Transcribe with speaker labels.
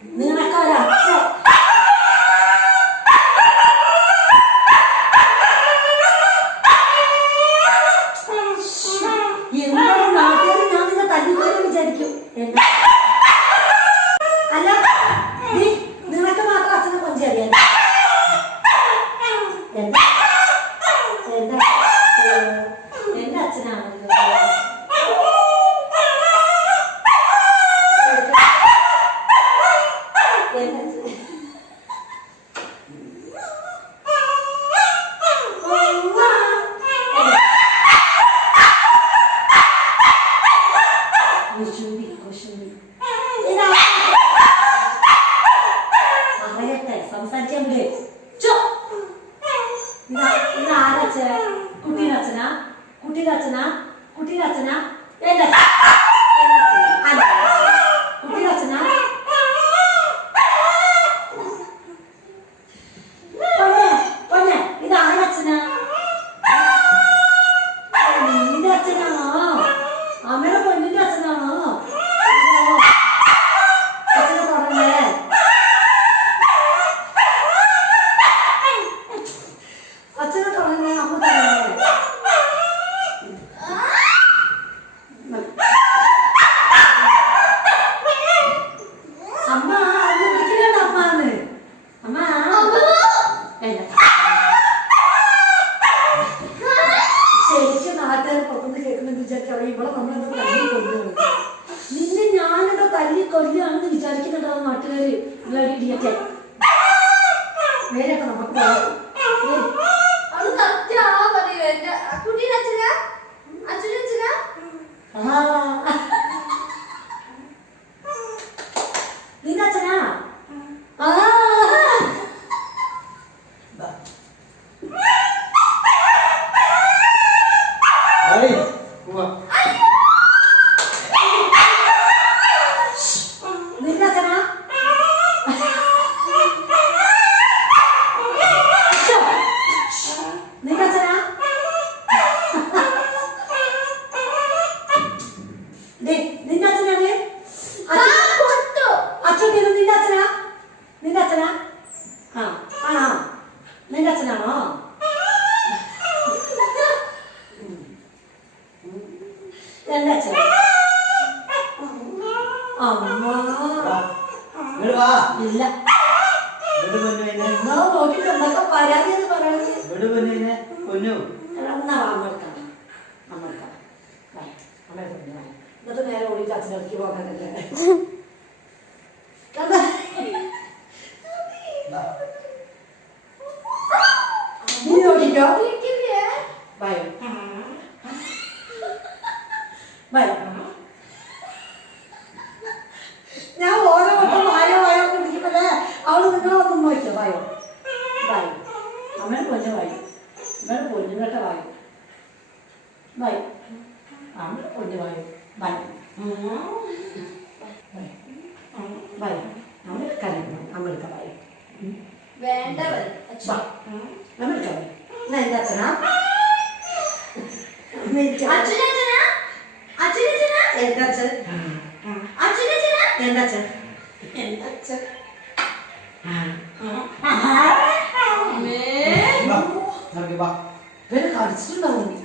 Speaker 1: നീളം കുശുമ്പി കുശുമ്പി പറയട്ടെ സംസാരിക്കാൻ വിടേ ചോ. ഇതാ ഇത് ആരച്ഛ കുട്ടിയുടെ അച്ഛനാ കുട്ടിയുടെ അച്ഛനാ കുട്ടിയുടെ അച്ഛനാ എന്റെ അച്ഛൻ. എന്റെ അച്ഛനാ. അല്ല കുട്ടിയുടെ അച്ഛനാ പൊന്നെ പൊന്നെ ഇത് ആരച്ഛനാ നിന്റെ അച്ഛനാണോ അമ്മയുടെ പൊന്നിന്റെ അച്ഛനാണോ ഓ, അച്ഛനെ തുടങ്ങേ അച്ഛനെ തുടങ്ങേ അമ്മ തുടങ്ങേ അമ്മ അന്ന് വിളിക്കണ്ട അമ്മാന്ന് അമ്മ അല്ല ശരിക്കും നാട്ടുകാർ പുറത്തുനിന്ന് കേൾക്കുന്നെന്ന് നിന്നെ ഞാനിവിടെ തല്ലി കൊല്ലുകയാണെന്ന് വിചാരിക്കുന്നുണ്ടോ നാട്ടുകാര്? നേരെയൊക്കെ നമുക്ക് പോകാം ഏയ്,
Speaker 2: അവൾ സത്യം ആ പറയൂ എന്റെ കുട്ടീന്റെ അച്ഛനാ അച്ഛനും അച്ഛനാ
Speaker 1: ആ. നിന്റെ അച്ഛനാ ആ
Speaker 3: Dale, Cuba.
Speaker 1: നിന്റെ അച്ഛനാ നിന്റെ അച്ഛനാ ദേ, നിന്റെ അച്ഛനാണ്
Speaker 2: ആ, കൊട്ടു.
Speaker 1: അച്ഛൻ തീരും നിന്റെ അച്ഛനാ നിന്റെ അച്ഛനാ ആ ആണോ? നിന്റെ അച്ഛനാണോ? എന്റെ അച്ഛൻ. ഇല്ല. നോക്കിട്ട് എന്തൊക്കെ പരാതി എന്ന് പറയുന്നത്?
Speaker 3: എന്നെ. പൊന്നു.
Speaker 1: എന്നാ അമ്മൾക്കാം അമ്മൾക്കാം അമ്മ എന്നിട്ട് നേരെ ഓടിയിട്ട് അച്ഛനടുത്ത് പോകാനല്ലേ? ഞാൻ ഓരോ വട്ടം വായോ വായോ ഒക്കെ വിളിക്കുമ്പോഴേ അവൾ നിങ്ങളൊന്നും നോക്കിയോ വായോ. വായോ. അമ്മയുടെ പൊന്നു വായോ. അമ്മയുടെ പൊന്നു കേട്ട വായോ. വായോ. അമ്മയുടെ പൊന്നു വായോ. വായോ. വായോ. അമ്മയുടെ കരയണം അമ്മയുടെ വായോ. വേണ്ട അമ്മയുടെ വായോ എന്നാ എന്താ അച്ഛനാ എന്താ അച്ഛൻ
Speaker 2: അച്ഛനും അച്ഛനാ
Speaker 1: എന്താ അച്ഛൻ എന്താ അച്ഛൻ കളിച്ചിട്ടുണ്ടാവും